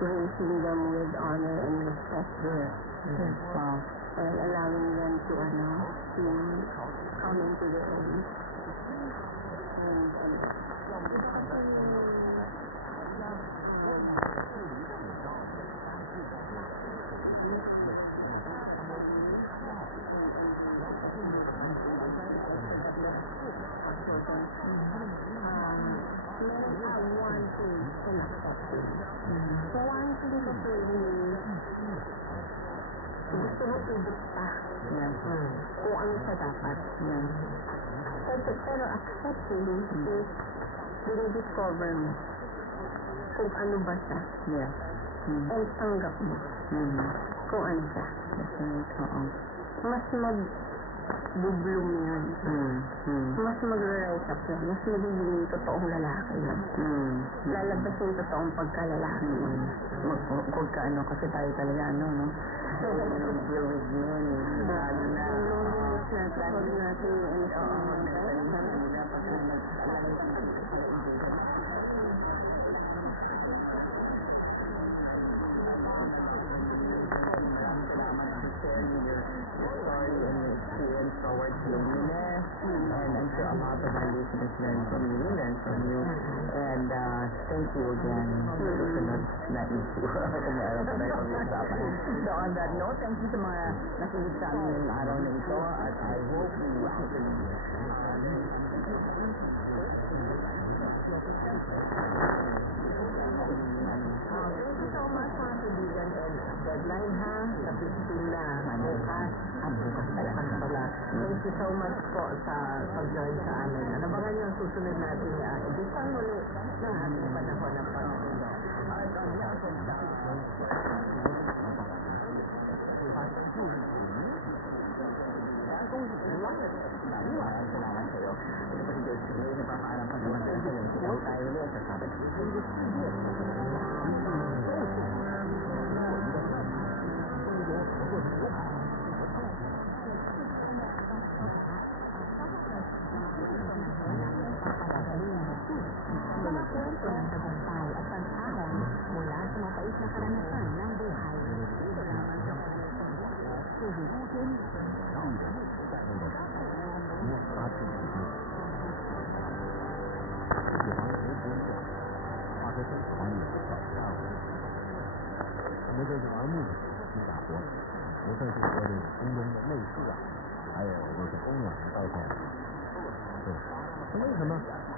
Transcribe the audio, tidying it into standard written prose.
raising them with honor and respect. Yes. Yes. Wow. And allowing them to come into their own. One thing ko po gusto mo ibigta kung ano sa dapat. Pero accepting is dinidiscover mo kung ano ba siya. And tanggap mo kung ano siya. Mas mag-bloom yun. Mas mag-rise up yun. Mas magiging totoong lalaki yun. Lalabas yung totoong pagkalalaki yun. Ano, kasi tayo talaga, no? Fluid yun. Lalo na. Huwag natin towards loneliness, and I'm sure a lot of our listeners learn from you, and thank you again. Susunod na issue. Kung may alam pa tayo pag-usapan. So on that note, thank you sa mga nakinig sa amin ngayong araw na ito, at I hope you will actually thank you so much mga kaibigan, and deadline ha, sa 15 na bukas. bukas pala. Thank you so much po sa pag-join sa amin. Nabangan niyo ang susunod natin edisyon muli ng ating panahon ng Panginoon. At on behalf of maraming salamat sa iyo. Ito po si George Sigley, napapaalam pa naman tayo sa iyo. Kita tayo ulit sa Sabbath. Mga kwento ng tagumpay at pag-ahon mula sa mapait na karanasan ng buhay. Dito lamang sa